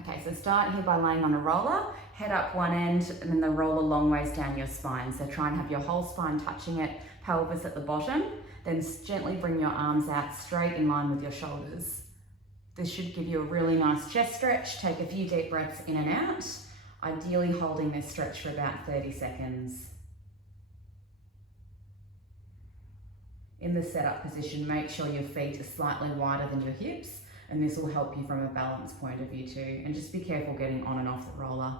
Okay, so start here by laying on a roller, head up one end and then the roller long ways down your spine. So try and have your whole spine touching it, pelvis at the bottom, then gently bring your arms out straight in line with your shoulders. This should give you a really nice chest stretch. Take a few deep breaths in and out, ideally holding this stretch for about 30 seconds. In the setup position, make sure your feet are slightly wider than your hips, and this will help you from a balance point of view too. And just be careful getting on and off the roller.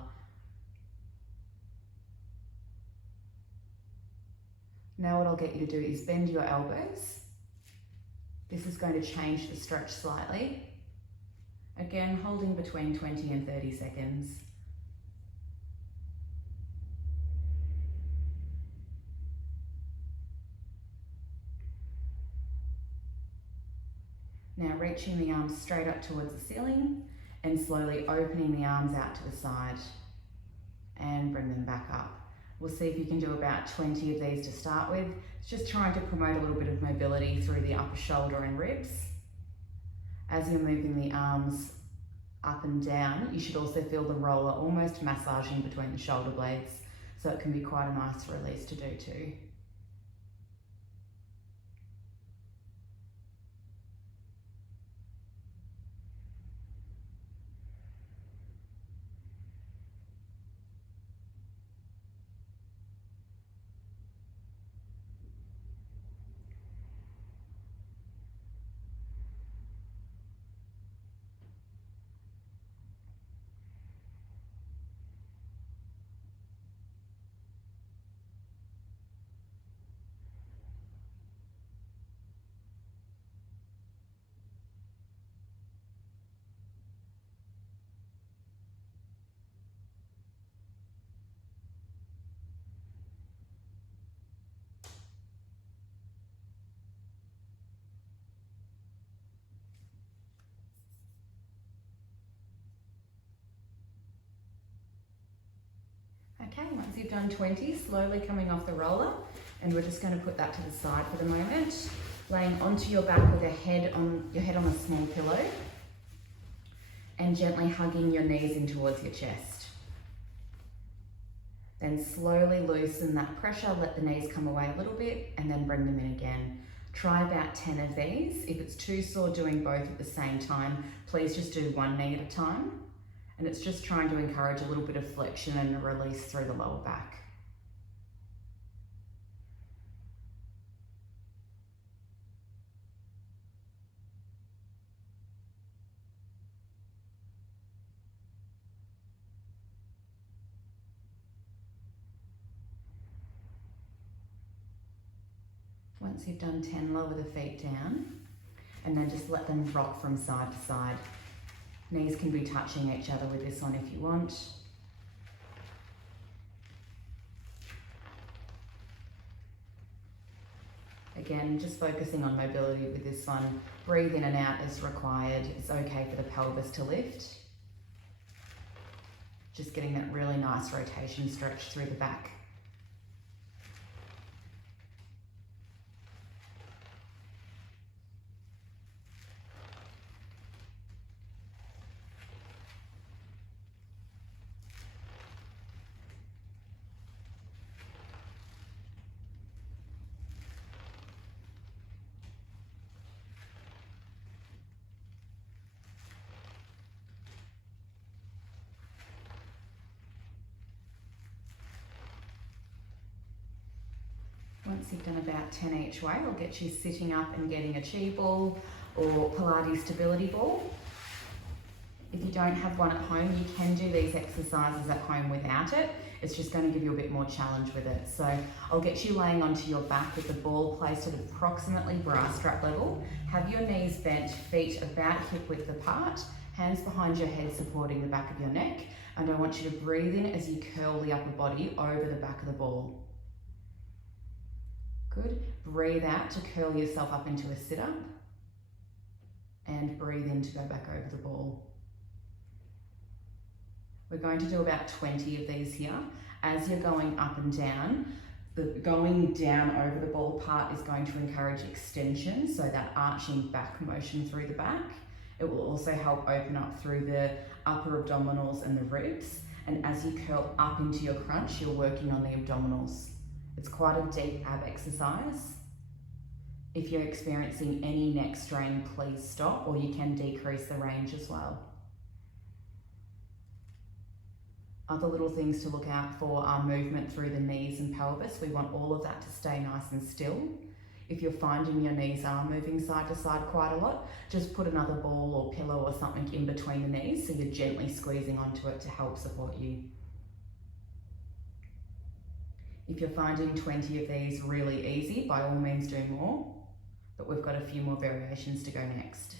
Now what I'll get you to do is bend your elbows. This is going to change the stretch slightly. Again, holding between 20 and 30 seconds. Now reaching the arms straight up towards the ceiling and slowly opening the arms out to the side and bring them back up. We'll see if you can do about 20 of these to start with. It's just trying to promote a little bit of mobility through the upper shoulder and ribs. As you're moving the arms up and down, you should also feel the roller almost massaging between the shoulder blades, so it can be quite a nice release to do too. Okay, once you've done 20, slowly coming off the roller, and we're just going to put that to the side for the moment, laying onto your back with your head on a small pillow, and gently hugging your knees in towards your chest. Then slowly loosen that pressure, let the knees come away a little bit, and then bring them in again. Try about 10 of these. If it's too sore doing both at the same time, please just do one knee at a time. And it's just trying to encourage a little bit of flexion and a release through the lower back. Once you've done 10, lower the feet down and then just let them rock from side to side. Knees can be touching each other with this one if you want. Again, just focusing on mobility with this one. Breathe in and out as required. It's okay for the pelvis to lift. Just getting that really nice rotation stretch through the back. Once you've done about 10 each way, I'll get you sitting up and getting a chi ball or Pilates stability ball. If you don't have one at home, you can do these exercises at home without it. It's just going to give you a bit more challenge with it. So I'll get you laying onto your back with the ball placed at approximately bra strap level. Have your knees bent, feet about hip width apart, hands behind your head supporting the back of your neck. And I want you to breathe in as you curl the upper body over the back of the ball. Good. Breathe out to curl yourself up into a sit-up. And breathe in to go back over the ball. We're going to do about 20 of these here. As you're going up and down, the going down over the ball part is going to encourage extension, so that arching back motion through the back. It will also help open up through the upper abdominals and the ribs. And as you curl up into your crunch, you're working on the abdominals. It's quite a deep ab exercise. If you're experiencing any neck strain, please stop, or you can decrease the range as well. Other little things to look out for are movement through the knees and pelvis. We want all of that to stay nice and still. If you're finding your knees are moving side to side quite a lot, just put another ball or pillow or something in between the knees so you're gently squeezing onto it to help support you. If you're finding 20 of these really easy, by all means do more, but we've got a few more variations to go next.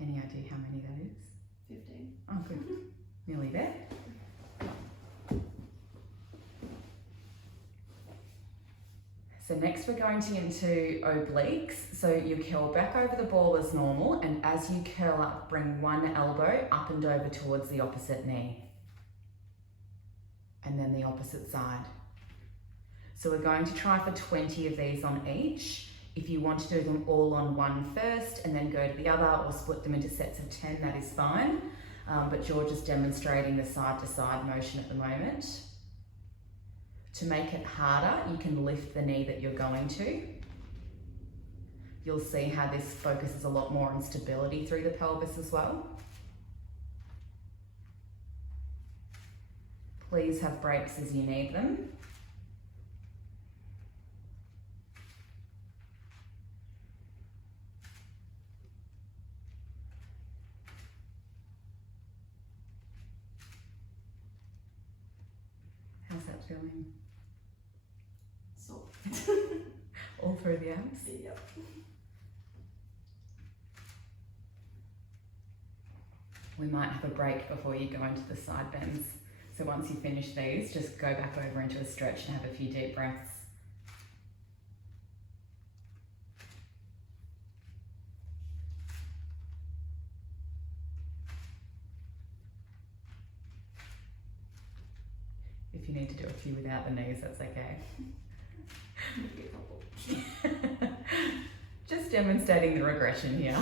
Any idea how many that is? 15. Oh, good. Nearly there. So next we're going to into obliques. So you curl back over the ball as normal, and as you curl up, bring one elbow up and over towards the opposite knee. And then the opposite side. So we're going to try for 20 of these on each. If you want to do them all on one first and then go to the other, or split them into sets of 10, that is fine. But George is demonstrating the side to side motion at the moment. To make it harder, you can lift the knee that you're going to. You'll see how this focuses a lot more on stability through the pelvis as well. Please have breaks as you need them. How's that feeling? So. All through the abs? Yep. We might have a break before you go into the side bends. So once you finish these, just go back over into a stretch and have a few deep breaths. If you need to do a few without the knees, that's okay. Maybe a couple. Just demonstrating the regression here.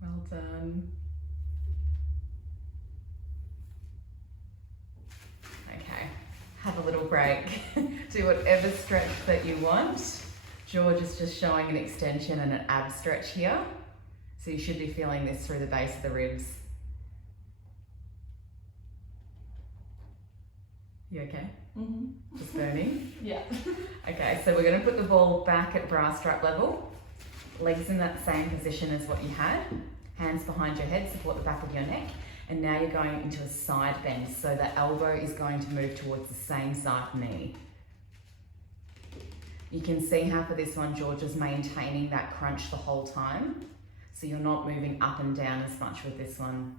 Well done. Okay, have a little break. Do whatever stretch that you want. George is just showing an extension and an ab stretch here. So you should be feeling this through the base of the ribs. You okay? Mm-hmm. Just burning? Yeah. Okay, so we're going to put the ball back at bra strap level. Legs in that same position as what you had. Hands behind your head, support the back of your neck. And now you're going into a side bend. So the elbow is going to move towards the same side knee. You can see how for this one, George is maintaining that crunch the whole time. So you're not moving up and down as much with this one.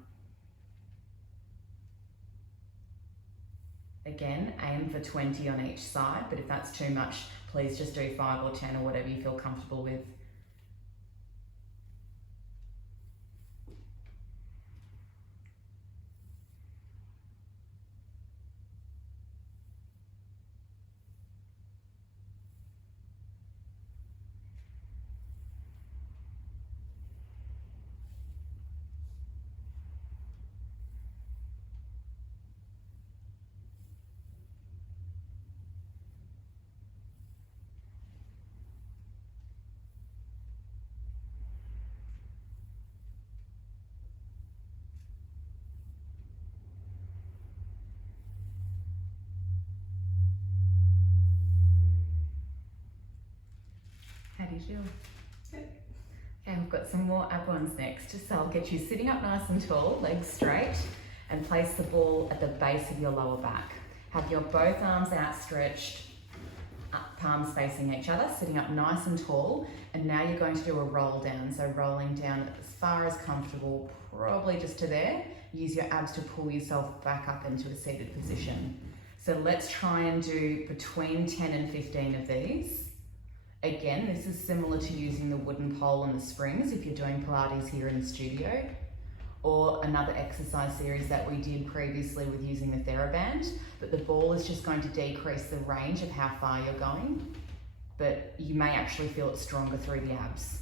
Again, aim for 20 on each side, but if that's too much, please just do 5 or 10 or whatever you feel comfortable with. How do you feel? Good. Okay, we've got some more ab ones next. So I'll get you sitting up nice and tall, legs straight, and place the ball at the base of your lower back. Have your both arms outstretched, palms facing each other, sitting up nice and tall. And now you're going to do a roll down. So rolling down as far as comfortable, probably just to there. Use your abs to pull yourself back up into a seated position. So let's try and do between 10 and 15 of these. Again, this is similar to using the wooden pole and the springs if you're doing Pilates here in the studio. or another exercise series that we did previously with using the TheraBand, but the ball is just going to decrease the range of how far you're going, but you may actually feel it stronger through the abs.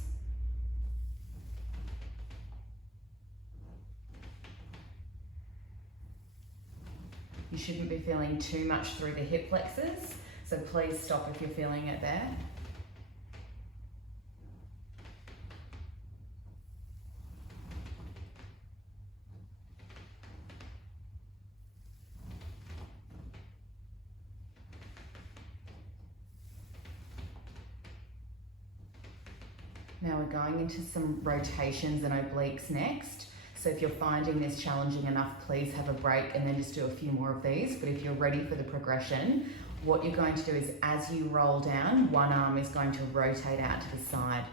You shouldn't be feeling too much through the hip flexors, so please stop if you're feeling it there. Now we're going into some rotations and obliques next. So if you're finding this challenging enough, please have a break and then just do a few more of these. But if you're ready for the progression, what you're going to do is as you roll down, one arm is going to rotate out to the side.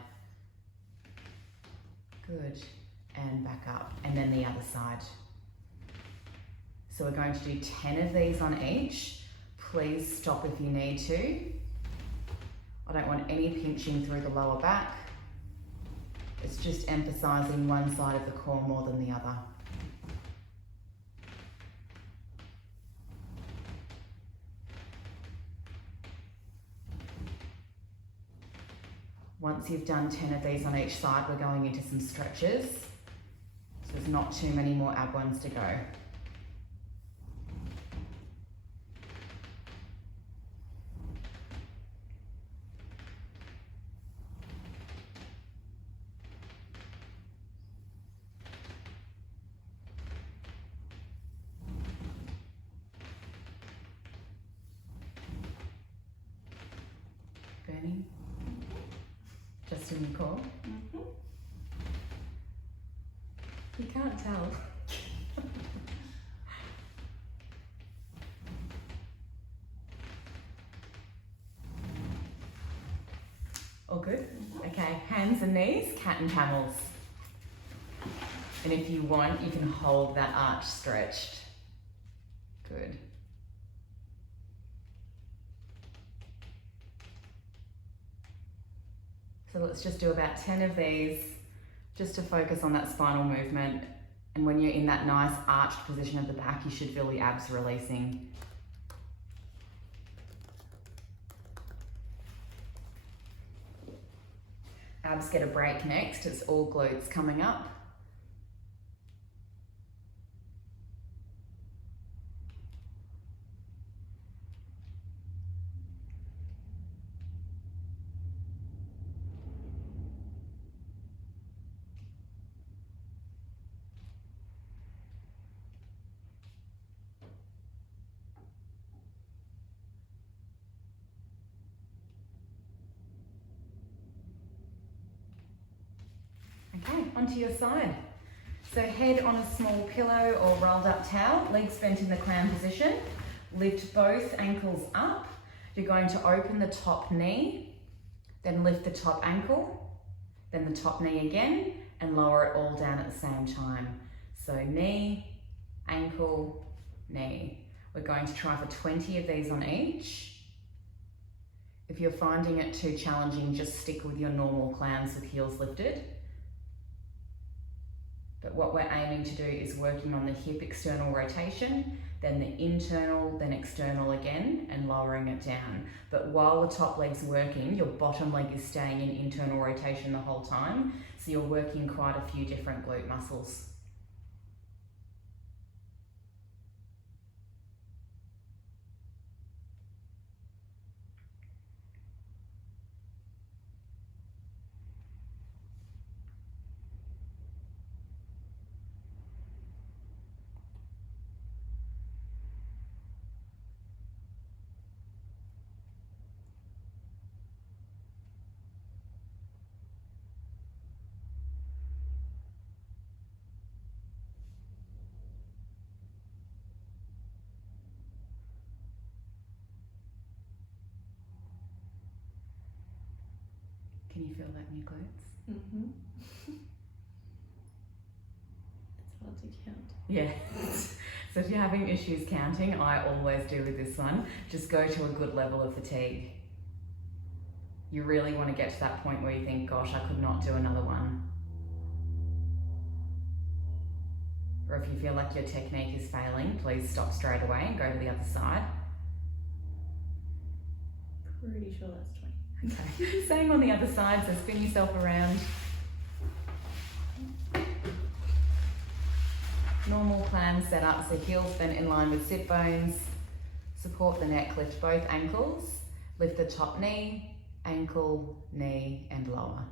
Good. And back up. And then the other side. So we're going to do 10 of these on each. Please stop if you need to. I don't want any pinching through the lower back. It's just emphasizing one side of the core more than the other. Once you've done 10 of these on each side, we're going into some stretches. So there's not too many more ab ones to go. Burning? Just in your core? You can't tell. All good? Okay, hands and knees, cat and camels. And if you want, you can hold that arch stretched. Good. So let's just do about 10 of these just to focus on that spinal movement. And when you're in that nice arched position of the back, you should feel the abs releasing. Abs get a break next. It's all glutes coming up. Okay, onto your side. So head on a small pillow or rolled up towel, legs bent in the clown position. Lift both ankles up. You're going to open the top knee, then lift the top ankle, then the top knee again, and lower it all down at the same time. So knee, ankle, knee. We're going to try for 20 of these on each. If you're finding it too challenging, just stick with your normal clowns with heels lifted. But what we're aiming to do is working on the hip external rotation, then the internal, then external again, and lowering it down. But while the top leg's working, your bottom leg is staying in internal rotation the whole time. So you're working quite a few different glute muscles. Can you feel that in your glutes? It's hard to count. Yeah. So if you're having issues counting, I always do with this one, just go to a good level of fatigue. You really want to get to that point where you think, gosh, I could not do another one. Or if you feel like your technique is failing, please stop straight away and go to the other side. Pretty sure that's 20. Okay, same on the other side, so spin yourself around. Normal clam setup, so heels bent in line with sit bones. Support the neck, lift both ankles. Lift the top knee, ankle, knee, and lower.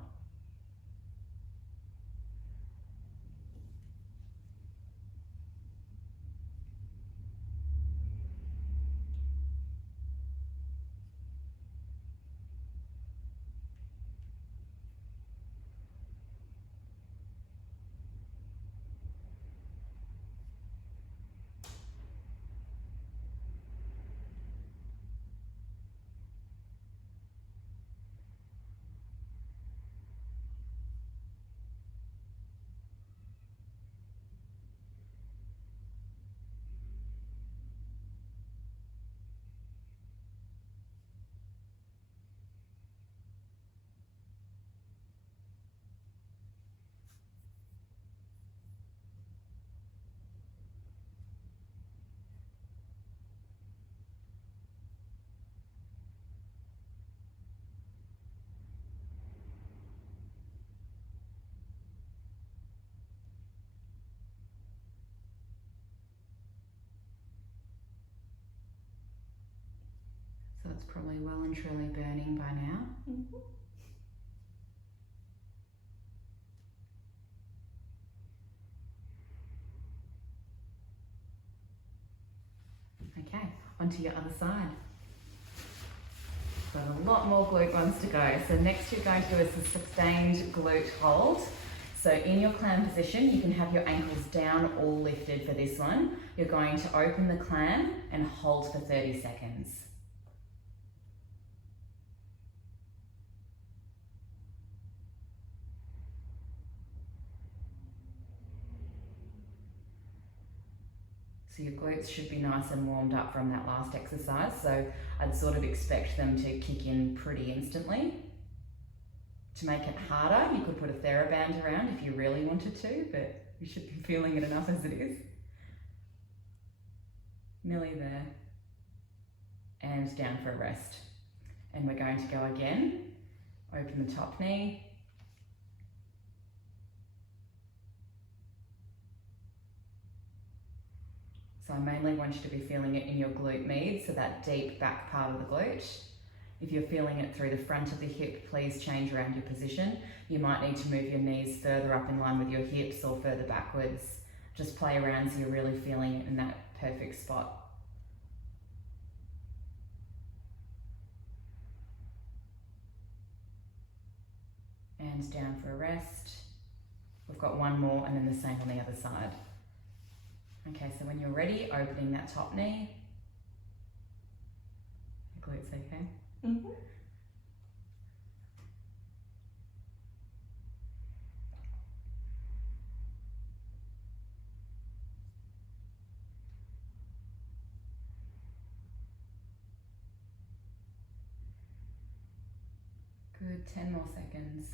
So it's probably well and truly burning by now. Mm-hmm. Okay, onto your other side. Got a lot more glute ones to go. So next you're going to do is a sustained glute hold. So in your clam position, you can have your ankles down or lifted for this one. You're going to open the clam and hold for 30 seconds. So your glutes should be nice and warmed up from that last exercise. So I'd sort of expect them to kick in pretty instantly. To make it harder, you could put a TheraBand around if you really wanted to, but you should be feeling it enough as it is. Nearly there. And down for a rest. And we're going to go again. Open the top knee. So I mainly want you to be feeling it in your glute med, so that deep back part of the glute. If you're feeling it through the front of the hip, please change around your position. You might need to move your knees further up in line with your hips or further backwards. Just play around so you're really feeling it in that perfect spot. And down for a rest. We've got one more and then the same on the other side. Okay, so when you're ready, opening that top knee. Your glutes okay? Mm-hmm. Good, 10 more seconds.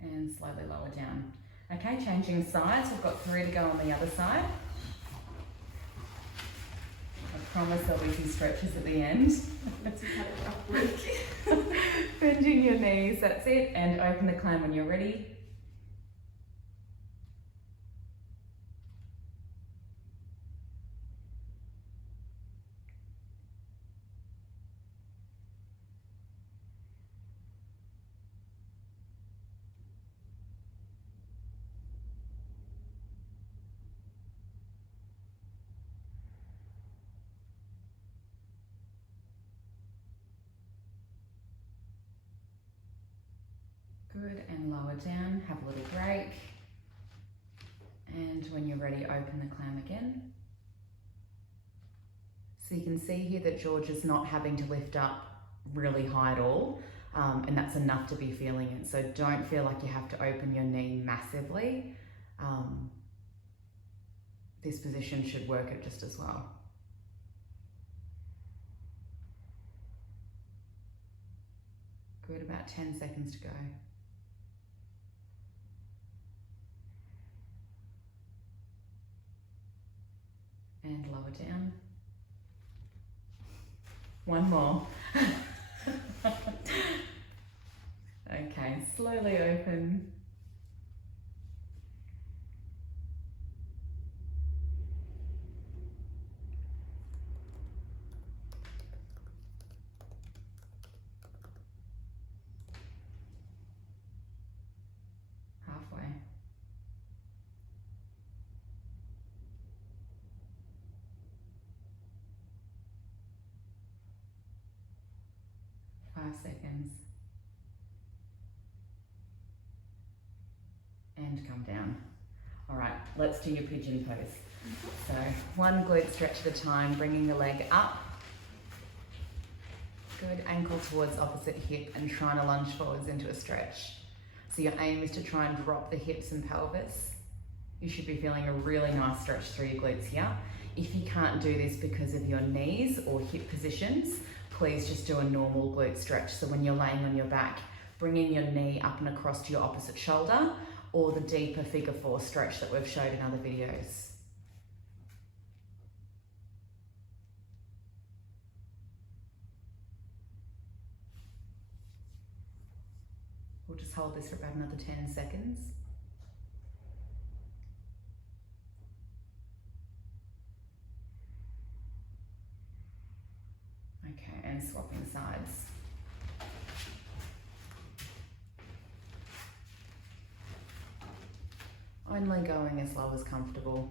And slightly lower down. Okay, changing sides. We've got 3 to go on the other side. I promise there'll be some stretches at the end. Let's have a rough week. Bending your knees, that's it. And open the clam when you're ready. Good, and lower down, have a little break. And when you're ready, open the clam again. So you can see here that George is not having to lift up really high at all, and that's enough to be feeling it. So don't feel like you have to open your knee massively. This position should work it just as well. Good, about 10 seconds to go. And lower down. One more. Okay, slowly open. Halfway. Five seconds. And come down. All right, let's do your pigeon pose. So one glute stretch at a time, bringing the leg up. Good, ankle towards opposite hip and trying to lunge forwards into a stretch. So your aim is to try and drop the hips and pelvis. You should be feeling a really nice stretch through your glutes here. If you can't do this because of your knees or hip positions, please just do a normal glute stretch. So when you're laying on your back, bringing your knee up and across to your opposite shoulder, or the deeper figure 4 stretch that we've showed in other videos. We'll just hold this for about another 10 seconds. Okay, and swapping sides. Only going as low as comfortable.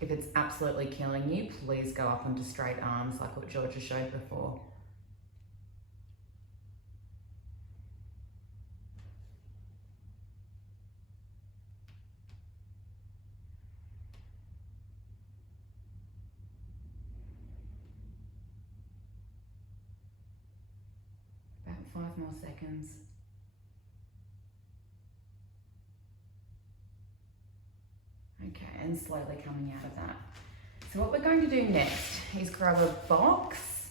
If it's absolutely killing you, please go up onto straight arms like what Georgia showed before. About 5 more seconds. Okay, and slowly coming out of that. So what we're going to do next is grab a box,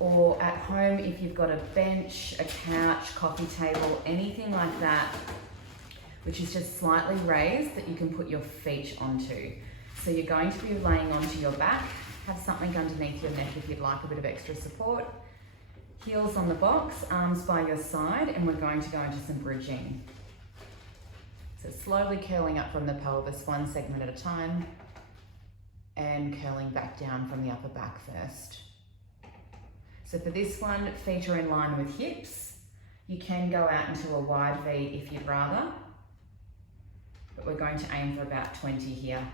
or at home if you've got a bench, a couch, coffee table, anything like that, which is just slightly raised that you can put your feet onto. So you're going to be laying onto your back, have something underneath your neck if you'd like a bit of extra support. Heels on the box, arms by your side, and we're going to go into some bridging. So slowly curling up from the pelvis, one segment at a time, and curling back down from the upper back first. So for this one, feet are in line with hips. You can go out into a wide V if you'd rather, but we're going to aim for about 20 here.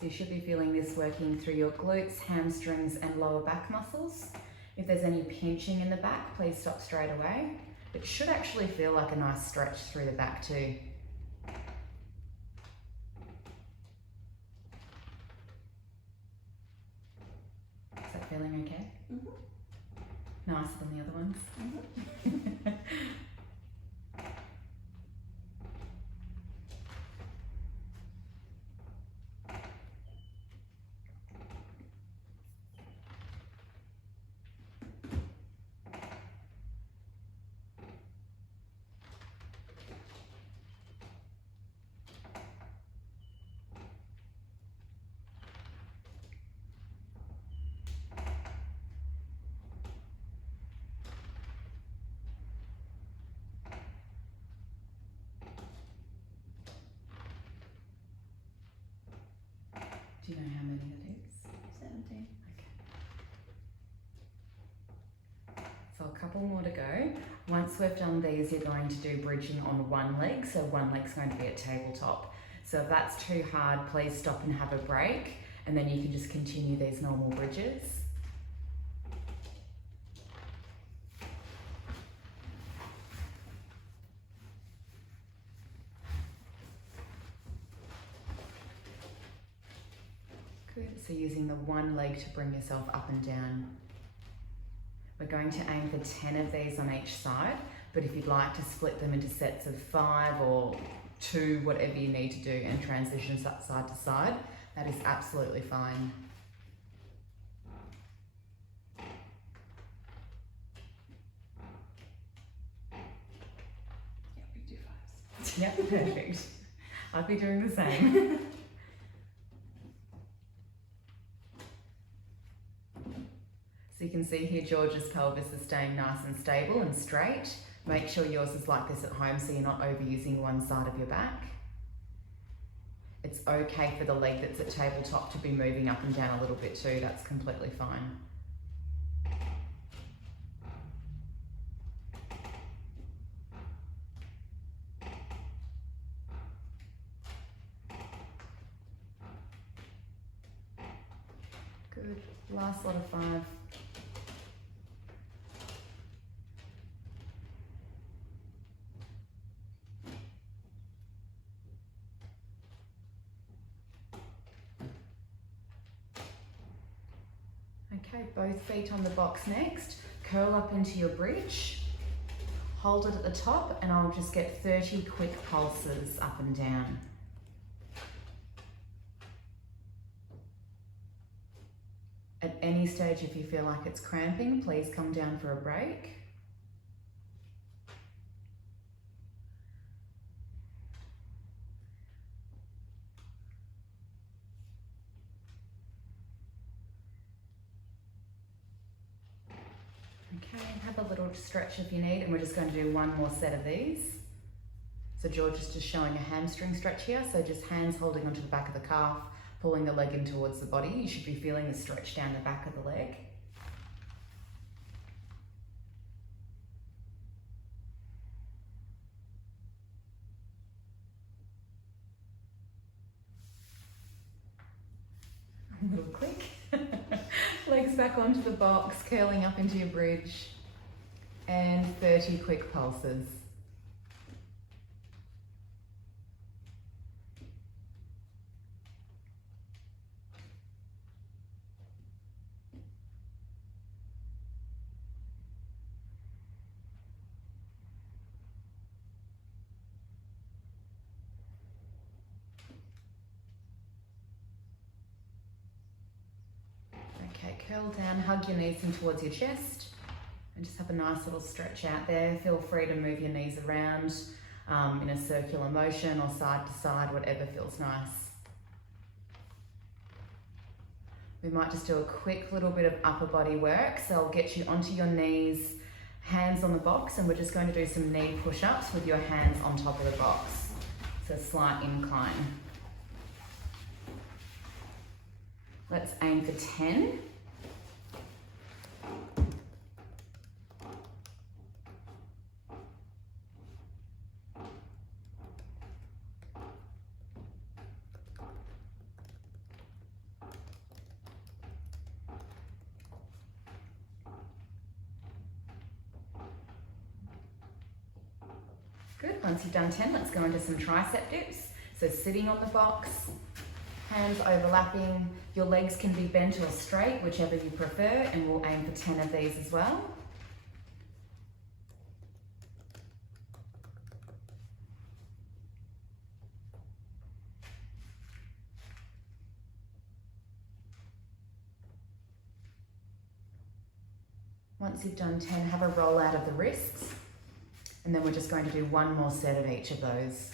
So you should be feeling this working through your glutes, hamstrings, and lower back muscles. If there's any pinching in the back, please stop straight away. It should actually feel like a nice stretch through the back too. Is that feeling okay? Mm-hmm. Nicer than the other ones? Mm-hmm. Do you know how many that is? 17. Okay. So a couple more to go. Once we've done these, you're going to do bridging on one leg. So one leg's going to be at tabletop. So if that's too hard, please stop and have a break. And then you can just continue these normal bridges. using the one leg to bring yourself up and down. We're going to aim for 10 of these on each side, but if you'd like to split them into sets of 5 or 2, whatever you need to do, and transition side to side, that is absolutely fine. Yeah, we do 5s. Yep, perfect. I'd be doing the same. So you can see here George's pelvis is staying nice and stable and straight. Make sure yours is like this at home so you're not overusing one side of your back. It's okay for the leg that's at tabletop to be moving up and down a little bit too, that's completely fine. Good, last lot of 5. Okay, both feet on the box next. Curl up into your bridge. Hold it at the top and I'll just get 30 quick pulses up and down. At any stage, if you feel like it's cramping, please come down for a break. Okay, have a little stretch if you need, and we're just going to do one more set of these. So George is just showing a hamstring stretch here, so just hands holding onto the back of the calf, pulling the leg in towards the body. You should be feeling the stretch down the back of the leg. A little click. Legs back onto the box, curling up into your bridge, and 30 quick pulses. Okay, curl down, hug your knees in towards your chest, and just have a nice little stretch out there. Feel free to move your knees around in a circular motion or side to side, whatever feels nice. We might just do a quick little bit of upper body work. So I'll get you onto your knees, hands on the box, and we're just going to do some knee push-ups with your hands on top of the box. So slight incline. Let's aim for 10. Good, once you've done 10, let's go into some tricep dips. So sitting on the box, hands overlapping, your legs can be bent or straight, whichever you prefer, and we'll aim for 10 of these as well. Once you've done 10, have a roll out of the wrists, and then we're just going to do one more set of each of those.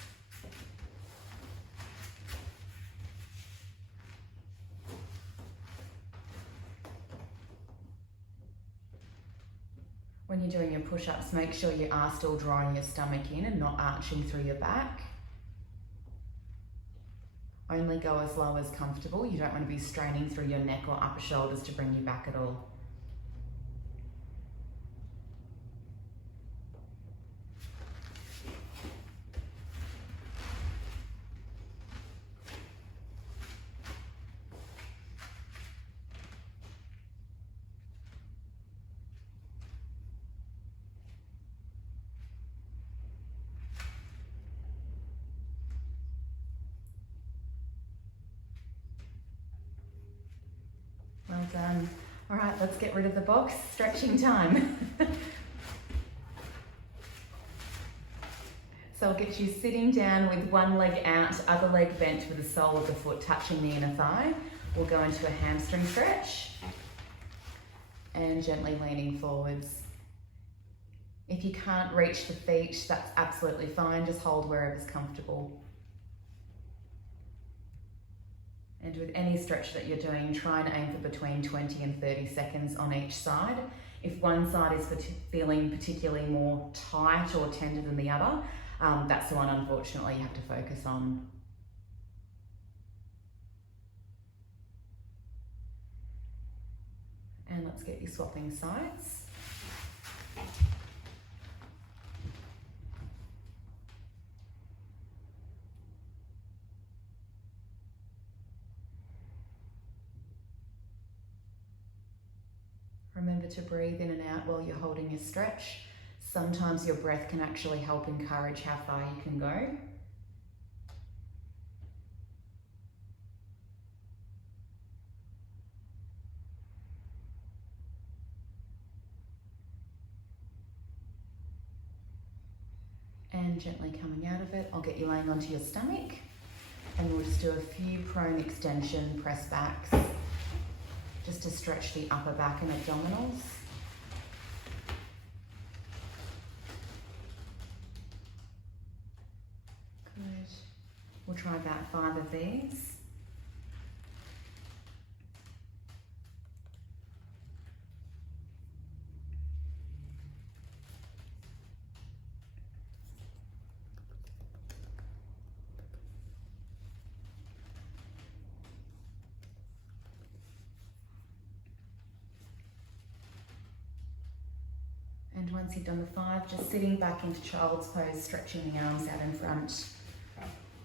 When you're doing your push-ups, make sure you are still drawing your stomach in and not arching through your back. Only go as low as comfortable. You don't want to be straining through your neck or upper shoulders to bring you back at all. Well done. All right, let's get rid of the box. Stretching time. So I'll get you sitting down with one leg out, other leg bent with the sole of the foot touching the inner thigh. We'll go into a hamstring stretch and gently leaning forwards. If you can't reach the feet, that's absolutely fine. Just hold wherever's comfortable. And with any stretch that you're doing, try and aim for between 20 and 30 seconds on each side. If one side is feeling particularly more tight or tender than the other, that's the one unfortunately you have to focus on. And let's get you swapping sides. Remember to breathe in and out while you're holding your stretch. Sometimes your breath can actually help encourage how far you can go. And gently coming out of it, I'll get you laying onto your stomach and we'll just do a few prone extension press backs just to stretch the upper back and abdominals. Good. We'll try about 5 of these. And once you've done the 5, just sitting back into child's pose, stretching the arms out in front.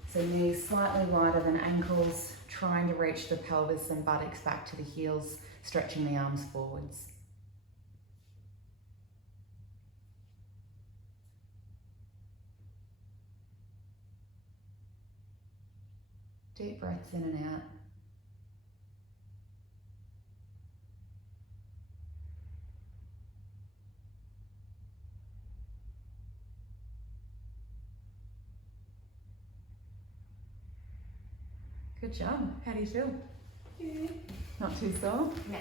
So knees slightly wider than ankles, trying to reach the pelvis and buttocks back to the heels, stretching the arms forwards. Deep breaths in and out. Good job. How do you feel? Good. Not too sore? No.